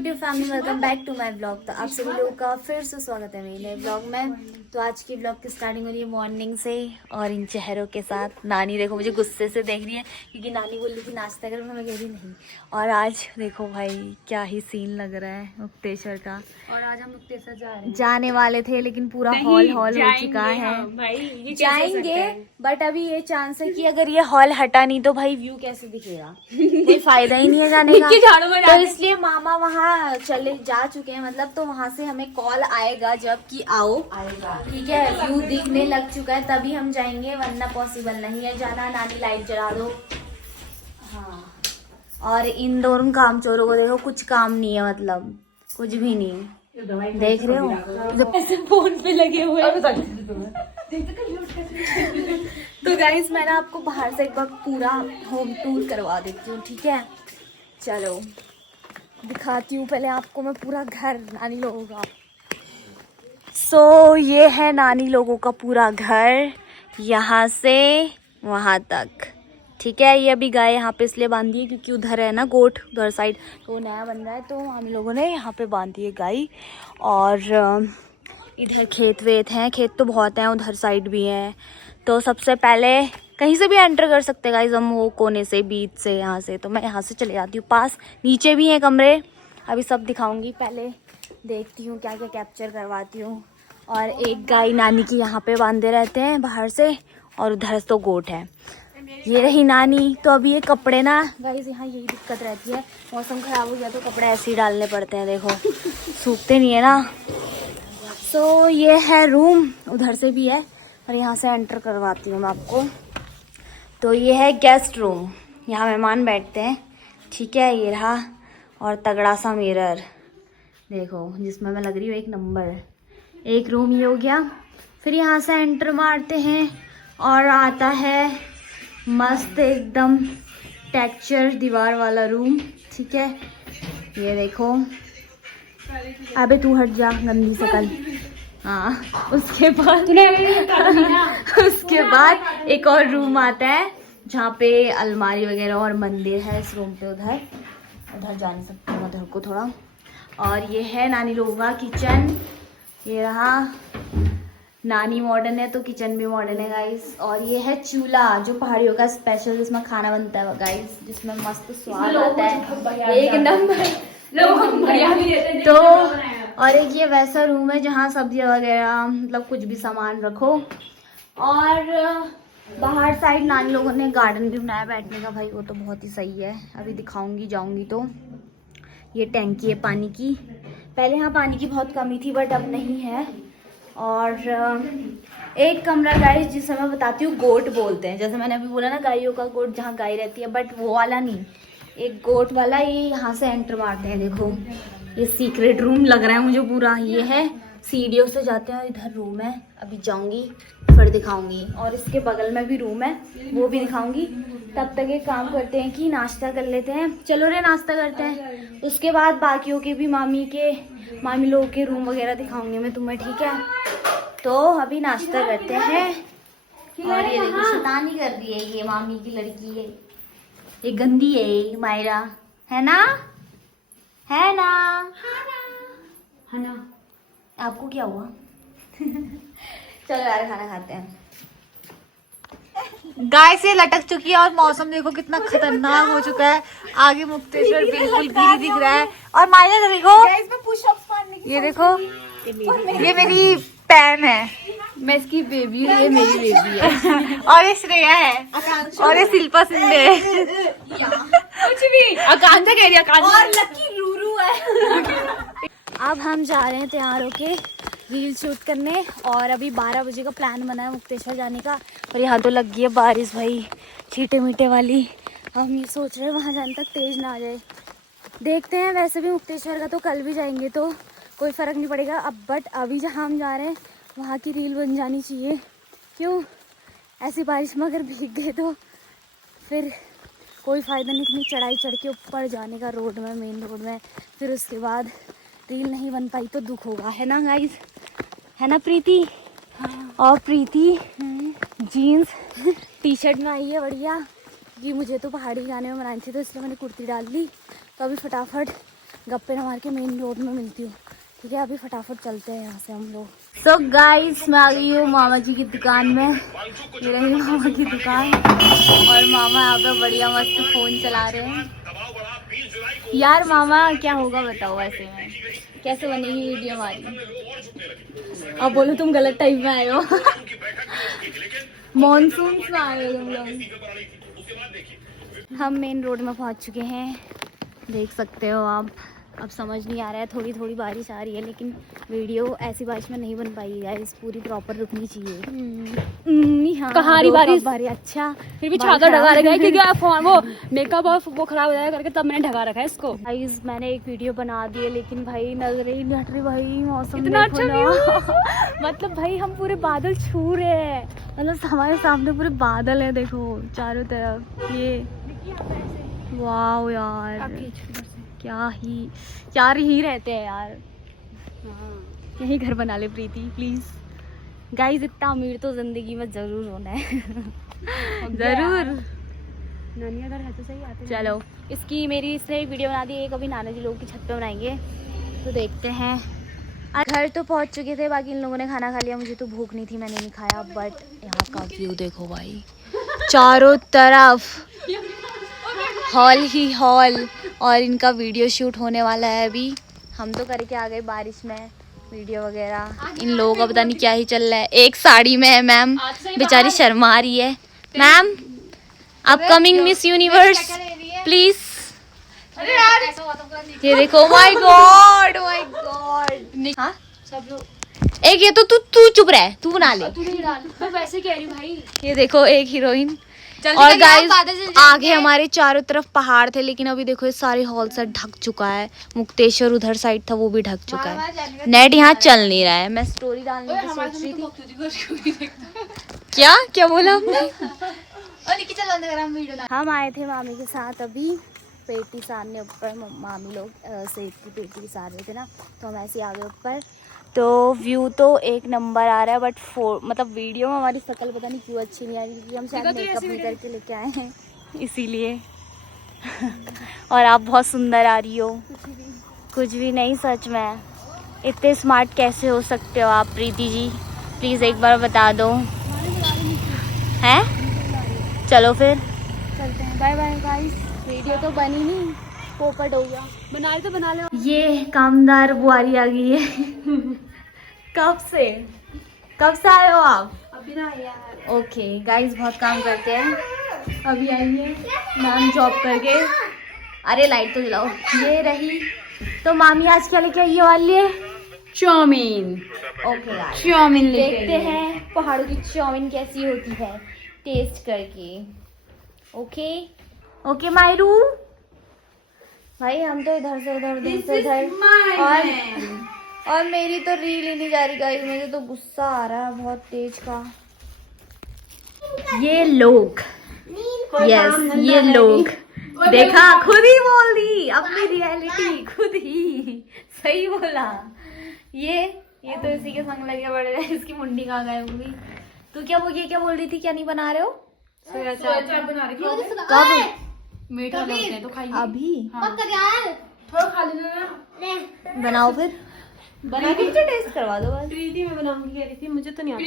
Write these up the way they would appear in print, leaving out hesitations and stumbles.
YouTube family, welcome back to my blog. तो आप सभी लोगों का फिर से स्वागत है मेरे नए ब्लॉग में। तो आज की ब्लॉग की स्टार्टिंग हो रही है मॉर्निंग से और इन चेहरों के साथ। नानी देखो मुझे गुस्से से देख रही है क्योंकि नानी बोल रही थी नाश्ता कर, मैं कह रही नहीं। और आज देखो भाई क्या ही सीन लग रहा है मुक्तेश्वर का। और आज हम मुक्तेश्वर जा रहे हैं। जाने वाले थे लेकिन पूरा हॉल हो चुका है। भाई जाएंगे बट अभी ये चांस है कि अगर ये हॉल हटा नहीं तो भाई व्यू कैसे दिखेगा, कोई फायदा ही नहीं है जाने का। तो इसलिए मामा वहाँ चले जा चुके हैं, मतलब तो वहाँ से हमें कॉल आएगा जब कि आओ, ठीक है, व्यू दिखने लग चुका है तभी हम जाएंगे, वरना पॉसिबल नहीं है जाना। नानी लाइट जला दो। हाँ, और इन दोनों कामचोरों को देखो, कुछ काम नहीं है, मतलब कुछ भी नहीं। देख रहे हो ऐसे फोन पे लगे हुए। तो गाइस मैं ना आपको बाहर से एक बार पूरा होम टूर करवा देती हूँ, ठीक है। चलो दिखाती हूँ पहले आपको मैं पूरा घर नानी लोगों का। सो ये है नानी लोगों का पूरा घर, यहाँ से वहाँ तक, ठीक है। ये अभी गाय यहाँ पे इसलिए बांधी है क्योंकि उधर है ना गोट, उधर साइड तो नया बन रहा है, तो हम लोगों ने यहाँ पे बांधी है गाय। और इधर खेत वेत हैं, खेत तो बहुत हैं, उधर साइड भी हैं। तो सबसे पहले कहीं से भी एंटर कर सकते हैं गाइस हम, वो कोने से, बीच से, यहाँ से। तो मैं यहाँ से चले जाती हूँ पास। नीचे भी हैं कमरे, अभी सब दिखाऊंगी, पहले देखती हूँ क्या क्या कैप्चर करवाती हूँ। और एक गाय नानी की यहाँ पे बांधे रहते हैं बाहर से, और उधर तो गोट है। ये रही नानी। तो अभी ये कपड़े ना गाइस, यहाँ यही दिक्कत रहती है, मौसम खराब हो गया तो कपड़े ऐसे ही डालने पड़ते हैं, देखो सूखते नहीं है ना। सो ये है रूम, उधर से भी है, और यहाँ से एंटर करवाती हूँ मैं आपको। तो ये है गेस्ट रूम, यहाँ मेहमान बैठते हैं, ठीक है। ये रहा, और तगड़ा सा मिरर देखो जिसमें मैं लग रही हूँ एक नंबर। एक रूम ये हो गया। फिर यहाँ से एंटर मारते हैं और आता है मस्त एकदम टेक्सचर दीवार वाला रूम, ठीक है। ये देखो, अबे तू हट जा गंदी शकल। हाँ, उसके बाद एक और रूम आता है जहाँ पे अलमारी वगैरह और मंदिर है। इस रूम पे उधर जा नहीं सकते हैं, उधर को थोड़ा। और ये है नानी लोगों का किचन। ये रहा, नानी मॉडर्न है तो किचन भी मॉडर्न है गाइस। और ये है चूल्हा, जो पहाड़ियों का स्पेशल जिसमें खाना बनता है गाइस, जिसमें मस्त स्वाद आता है एक नंबर। तो और एक ये वैसा रूम है जहाँ सब्जी वगैरह मतलब कुछ भी सामान रखो। और बाहर साइड नानी लोगों ने गार्डन भी बनाया बैठने का, भाई वो तो बहुत ही सही है, अभी दिखाऊंगी जाऊंगी तो। ये टैंकी है पानी की, पहले यहाँ पानी की बहुत कमी थी बट अब नहीं है। और एक कमरा गाइस जिसे मैं बताती हूँ गोट बोलते हैं, जैसे मैंने अभी बोला ना गायों का गोट, जहाँ गाय रहती है, बट वो वाला नहीं, एक गोट वाला। ये यहाँ से एंटर मारते हैं, देखो ये सीक्रेट रूम लग रहा है मुझे पूरा। ये है, सीढ़ियों से जाते हैं, इधर रूम है, अभी जाऊंगी फिर दिखाऊंगी। और इसके बगल में भी रूम है, वो भी दिखाऊंगी। तब तक एक काम करते हैं कि नाश्ता कर लेते हैं, चलो रे नाश्ता करते हैं, उसके बाद बाकियों के भी मामी लोगों के रूम वगैरह दिखाऊंगी मैं तुम्हें, ठीक है। तो अभी नाश्ता करते हैं। और ये देखो शैतानी कर रही है ये मामी की लड़की है, ये गंदी है मायरा, है ना, है ना, है ना। आपको क्या हुआ? चलो यार खाना खाते हैं। गाय से लटक चुकी है और मौसम देखो कितना खतरनाक हो चुका है। आगे मुक्तेश्वर बिल्कुल गिरी दिख रहा है। और माया देखो, ये देखो, ये मेरी पैन है, मैं इसकी बेबी हूँ, ये मेरी बेबी है। और ये श्रेया है, और ये शिल्पा सिंधे है। कुछ भी आकांक्षा कह रही है, और लकी रूरू है। अब हम जा रहे हैं तैयार होके रील शूट करने। और अभी 12 बजे का प्लान बना है मुक्तेश्वर जाने का, और यहाँ तो लग गई है बारिश भाई, छींटे मीठे वाली। हम ये सोच रहे हैं वहाँ जाने तक तेज ना आ जाए, देखते हैं। वैसे भी मुक्तेश्वर का तो कल भी जाएंगे तो कोई फ़र्क नहीं पड़ेगा अब, बट अभी जहाँ हम जा रहे हैं वहाँ की रील बन जानी चाहिए। क्यों, ऐसी बारिश में अगर भीग गए तो फिर कोई फ़ायदा नहीं, इतनी चढ़ाई चढ़ के ऊपर जाने का रोड में, मेन रोड में, फिर उसके बाद रील नहीं बन पाई तो दुख होगा, है ना गाइस, है ना प्रीति? हाँ। और प्रीति जीन्स टी शर्ट में आई है बढ़िया, कि मुझे तो पहाड़ी जाने में बनानी थी तो इसलिए मैंने कुर्ती डाल ली। तो अभी फटाफट गप्पे न मार के मेन रोड में मिलती हूँ। ठीक है, अभी फटाफट चलते हैं यहाँ से हम लोग। सो गाइस, मैं आ गई हूँ मामा जी की दुकान में। ये रही मामा की दुकान और मामा यहाँ पे बढ़िया मस्त फोन चला रहे हैं। यार मामा क्या होगा बताओ ऐसे में, कैसे बनेगी वीडियो हमारी? अब बोलो तुम गलत टाइम में आए हो। मॉनसून में आए हो तुम लोग। हम मेन रोड में पहुंच चुके हैं, देख सकते हो आप। अब समझ नहीं आ रहा है, थोड़ी थोड़ी बारिश आ रही है, लेकिन वीडियो ऐसी बारिश में नहीं बन पाई गाइस, पूरी प्रॉपर रुकनी चाहिए। हाँ, कहारी बारिश अच्छा फिर भी छाता ढका रखा है क्योंकि फोन वो मेकअप और वो खराब हो जाएगा करके, तब मैंने ढका रखा है इसको। गाइस मैंने एक वीडियो बना दी है, लेकिन भाई नजरें ही नहीं हट रही भाई। मौसम इतना देखो अच्छा ना। मतलब भाई हम पूरे बादल छू रहे हैं, मतलब हमारे सामने पूरे बादल है, देखो चारों तरफ। ये वाह यार, क्या ही रहते हैं यार। यही घर बना ले प्रीति प्लीज। गाइस इतना अमीर तो जिंदगी में जरूर होना है। जरूर। नानी अगर है तो सही आते। चलो, इसकी मेरी इसने एक वीडियो बना दी है, कभी नाना जी लोगों की छत पे बनाएंगे, तो देखते हैं। घर तो पहुंच चुके थे, बाकी इन लोगों ने खाना खा लिया। मुझे तो भूख नहीं थी, मैंने नहीं खाया। बट यहाँ का व्यू देखो भाई, चारों तरफ हॉल ही हॉल, और इनका वीडियो शूट होने वाला है अभी। हम तो करके आ गए बारिश में वीडियो वगैरह। इन लोगों का पता नहीं क्या ही चल रहा है। एक साड़ी में है मैम, बेचारी शर्मा रही है। Ma'am upcoming miss universe please. ये देखो, माय गॉड माय गॉड। हाँ सब लोग एक ये तो तू चुप रह, तू बना ले। तू नहीं डाल, मैं वैसे कह रही हूँ भाई। ये देखो एक हीरोइन। और गाइस आगे हमारे चारों तरफ पहाड़ थे, लेकिन अभी देखो ये सारे हॉल से ढक चुका है। मुक्तेश्वर उधर साइड था, वो भी ढक चुका है। नेट यहाँ चल नहीं रहा है। मैं स्टोरी डालने की सोच रही थी। क्या क्या बोला आपने? हम आए थे मामी के साथ, अभी पेटी सारने ऊपर। मामी लोग सेब की पेटी सार रहे थे ना, तो हम ऐसे आ गए ऊपर। तो व्यू तो एक नंबर आ रहा है, बट मतलब वीडियो में हमारी शक्ल पता नहीं क्यों अच्छी नहीं आ रही, क्योंकि हम शायद मेकअप नहीं करके लेके आए हैं इसीलिए। और आप बहुत सुंदर आ रही हो। कुछ भी नहीं, सच में। इतने स्मार्ट कैसे हो सकते हो आप प्रीति जी? प्लीज़ एक बार बता दो। हैं? चलो फिर चलते हैं। Bye bye guys. वीडियो तो बनी नहीं, पोपट हो गया। बना ले तो बना ले। ये कामदार बुआरी आ गई है। कब से आए हो आप? अभी ना यार। ओके गाइस, बहुत काम करते हैं। अभी आई है मैम जॉब करके। अरे लाइट तो जलाओ। ये रही। तो मामी आज क्या लेके आई वाली है? चाउमीन। ओके गाइस, चाउमीन देखते हैं पहाड़ों की चाउमीन कैसी होती है, टेस्ट करके। ओके ओके मायरू भाई, हम तो इधर से उधर और मेरी तो रील ही नहीं जा रही गाइस। मुझे तो गुस्सा आ रहा है बहुत तेज का। ये लोग, यस ये लोग, देखा खुद ही बोल दी अपनी रियलिटी, खुद ही सही बोला। ये तो इसी के संग लगे बड़े रहे। इसकी मुंडी कहाँ गए होंगी? तू क्या बोल रही थी? क्या नहीं बना रहे हो? सोया चाप बना रही थी। कब? मीठा बनते हैं तो खाइए अभी थोड़ा खा लेना। बनाओ फिर, बना के मुझे टेस्ट करवा दो बस। प्रीति मैं बनाऊंगी कह रही थी, मुझे तो नहीं आता।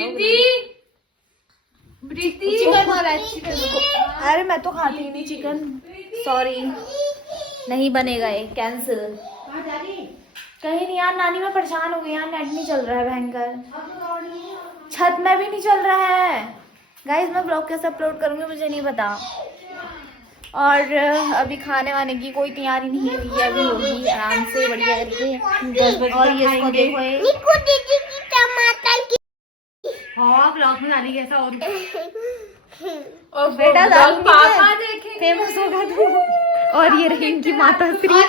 अरे मैं तो खाती ही नहीं चिकन, सॉरी नहीं बनेगा, ये कैंसिल। कहीं नहीं यार, नानी मैं परेशान हो गई यार, नेट नहीं चल रहा है भयंकर, छत में भी नहीं चल रहा है। गाइस मैं ब्लॉग कैसे अपलोड करूंगी मुझे नहीं पता। और अभी खाने वाने की कोई तैयारी नहीं हुई है, अभी होगी आराम से बढ़िया करके। और ये इसको देखो, हाँ ब्लॉग में डाली कैसा और बेटा पापा देखे फेमस होगा तू। और ये रही इनकी माता श्री। ये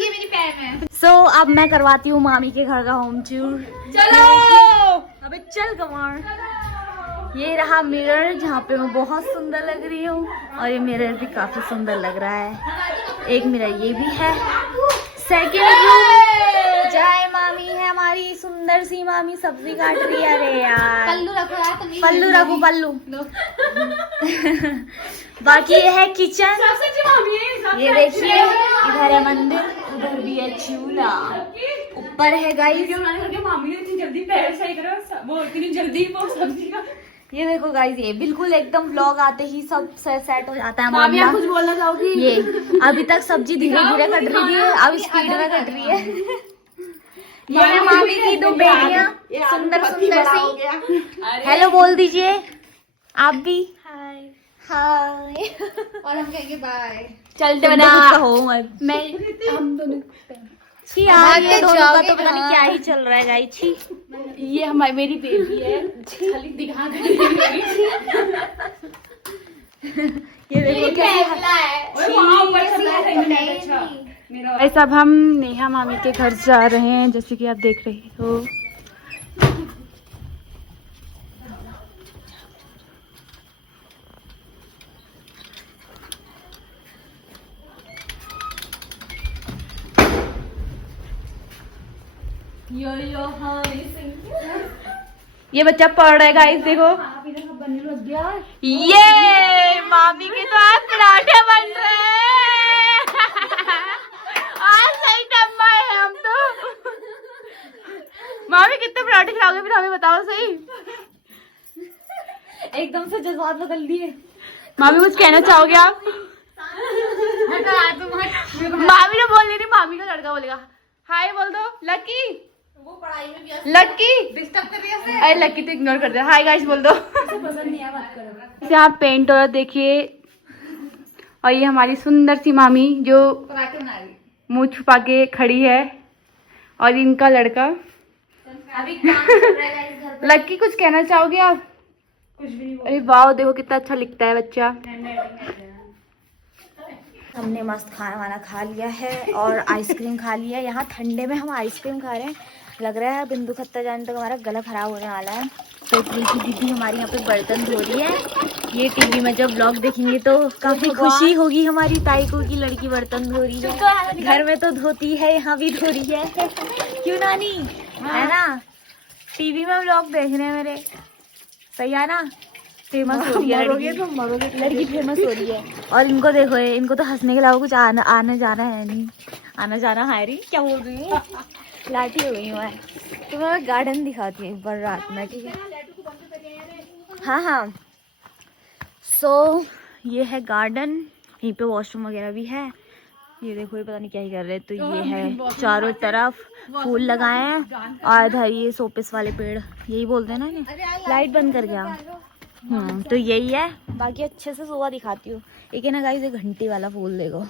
मेरी पैर में। सो अब मैं करवाती हूँ मामी के घर का होम टूर। चलो अबे चल कमार। ये रहा मिरर, जहाँ पे मैं बहुत सुंदर लग रही हूँ, और ये मिरर भी काफी सुंदर लग रहा है। एक मिरर ये भी है। सेकंड रूम, जय मामी है हमारी सुंदर सी मामी, सब्जी काट रही है। अरे यार पल्लू रखो यार, पल्लू रखो पल्लू। बाकी ये है किचन। ये देखिए इधर है मंदिर, उधर भी है चूल्हा, ऊपर है गाइस। मामी ने इतनी जल्दी पैर सही करो, वो इतनी जल्दी वो सब्जी का। ये देखो गाइस, ये बिल्कुल एकदम व्लॉग आते ही सब सेट हो जाता है मामी मामला। आप कुछ बोलना चाहोगी? ये अभी तक सब्जी धीरे धीरे कट रही है, अब स्पीड में कट रही है। ये है मामी की दो बेटियां, सुंदर सुंदर सी। हेलो बोल दीजिए आप भी। हाय। और हम कहेंगे बाय। चलते बना कहो मत। मैं हम दोनों छी यार, ये दोनों का जाओगे तो पता नहीं क्या ही चल रहा है गाइस। छी ये हमारी मेरी बेबी है, खाली दिखा दे। ये देखो कैसे ऐसा अब हम नेहा मामी के घर जा रहे हैं, जैसे कि आप देख रहे हो। ये बच्चा पढ़ रहा है गाइस, देखो। ये मामी के तो आज पराठे बन रहे हैं। आज सही टम्मा है हम तो। मामी कितने पराठे खिलाओगे फिर हमें बताओ सही। एकदम से जज्बात बदल दिए। मामी कुछ कहना चाहोगे आप? मामी ने बोल रही, मामी का लड़का बोलेगा हाय बोल दो। लकी, वो पढ़ाई में लकी डिस्टर्ब कर रही है उसे। अरे लकी तो इग्नोर कर दे। हाय गाइस बोल दो। यहाँ पेंट और देखिए, और ये हमारी सुंदर सी मामी जो पराठे बना रही। मुंह छुपा के खड़ी है, और इनका लड़का। अभी काम चल रहा है गाइस घर पे। लकी कुछ कहना चाहोगे आप? कुछ भी नहीं। अरे वाह, देखो कितना अच्छा लिखता है बच्चा। हमने मस्त खाना वाना खा लिया है और आइसक्रीम खा लिया है। यहाँ ठंडे में हम आइसक्रीम खा रहे हैं। लग रहा है बिंदु खत्ता जाने तक हमारा गला खराब होने वाला है। तो प्रीति दीदी हमारी यहाँ पे बर्तन धो रही है। ये टीवी में जब ब्लॉग देखेंगे तो काफी खुशी होगी हमारी ताई को कि लड़की बर्तन धो रही है। घर में तो धोती है, यहाँ भी धो रही है। क्यों नानी, है ना? टीवी में ब्लॉग देख रहे हैं मेरे, सही है ना? फेमस हो रही है लड़की, लड़की फेमस हो रही है। और इनको देखो, इनको तो हंसने के अलावा कुछ आना जाना है नहीं। आना जाना है रही, क्या बोल रही है? लाठी हो गई मैं। तो मैं गार्डन दिखाती हूँ ऊपर रात में, ठीक है? हाँ हाँ। सो ये है गार्डन, यहीं पे वॉशरूम वगैरह भी है। ये देखो, ये पता नहीं क्या ही कर रहे हैं। तो ये है चारों तरफ फूल लगाए हैं, और इधर ये सोपिस वाले पेड़, यही बोलते हैं ना इन्हें। लाइट बंद कर गया। तो यही है। बाकी अच्छे से सुबह दिखाती हूँ। एक है ना गाइस, एक घंटी वाला फूल देखो,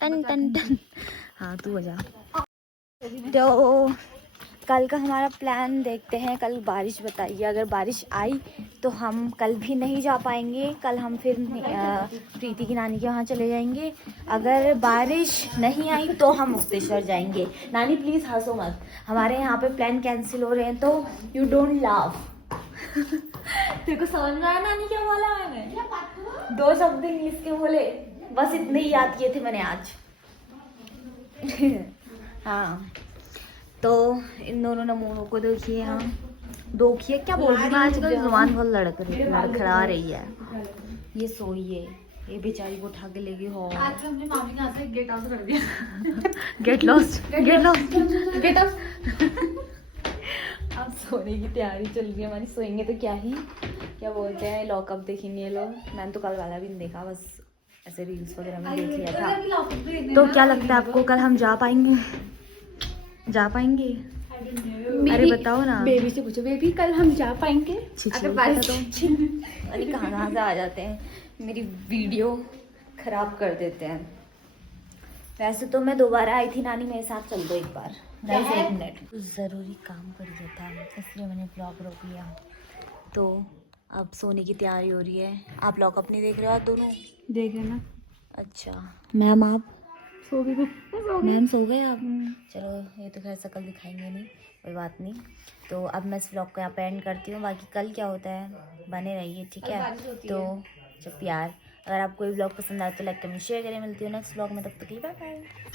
टन टन टन। हाँ तू बजा। तो कल का हमारा प्लान देखते हैं। कल बारिश बताइए, अगर बारिश आई तो हम कल भी नहीं जा पाएंगे। कल हम फिर प्रीति की नानी के वहाँ चले जाएंगे। अगर बारिश नहीं आई तो हम मुक्तेश्वर जाएंगे। नानी प्लीज़ हंसो मत, हमारे यहाँ पे प्लान कैंसिल हो रहे हैं, तो यू डोंट लाफ। तेरे को समझ में आया नानी क्या बोला मैंने? 2 शब्द इंग्लिश के बोले, बस इतने ही याद किए थे मैंने आज। हाँ, तो इन दोनों नमूनों को देखिए। हाँ देखिए, क्या बोल रही है आजकल जुबान बहुत लड़खड़ा रही है। ये सोई है, ये बेचारी को उठा के ले गई हो। आज हमने मामी ने यहाँ से गेट आउट कर दिया। Get lost, get lost, get out. अब सोने की तैयारी चल रही है हमारी। सोएंगे तो क्या बोलते हैं, लॉकअप देखेंगे ये लोग। मैंने तो कल वाला भी नहीं देखा, बस ऐसे रील्स वगैरह में देख लिया था। तो क्या लगता है आपको, कल हम जा पाएंगे? जा पाएंगे? अरे बताओ ना। बेबी से पूछो, बेबी कल हम जा पाएंगे? अगर बारिश अरे कहाँ से आ जाते हैं, मेरी वीडियो खराब कर देते हैं। वैसे तो मैं दोबारा आई थी, नानी मेरे साथ चल दो एक बार। गाइस 1 मिनट, कुछ ज़रूरी काम कर दिया था इसलिए मैंने ब्लॉग रोक लिया। तो अब सोने की तैयारी हो रही है। आप लॉकअप नहीं देख रहे हो आप दोनों? देख रहे ना। अच्छा मैम, आप सो गई? मैम सो गए आप? चलो, ये तो खैर शकल दिखाएंगे नहीं, कोई बात नहीं। तो अब मैं इस व्लॉग को यहाँ पे एंड करती हूँ। बाकी कल क्या होता है बने रहिए, ठीक है? तो जब प्यार, अगर आपको ये व्लॉग पसंद आए तो लाइक कमेंट शेयर करें। मिलती हूँ नेक्स्ट व्लॉग में, तब तक के लिए बाय बाय।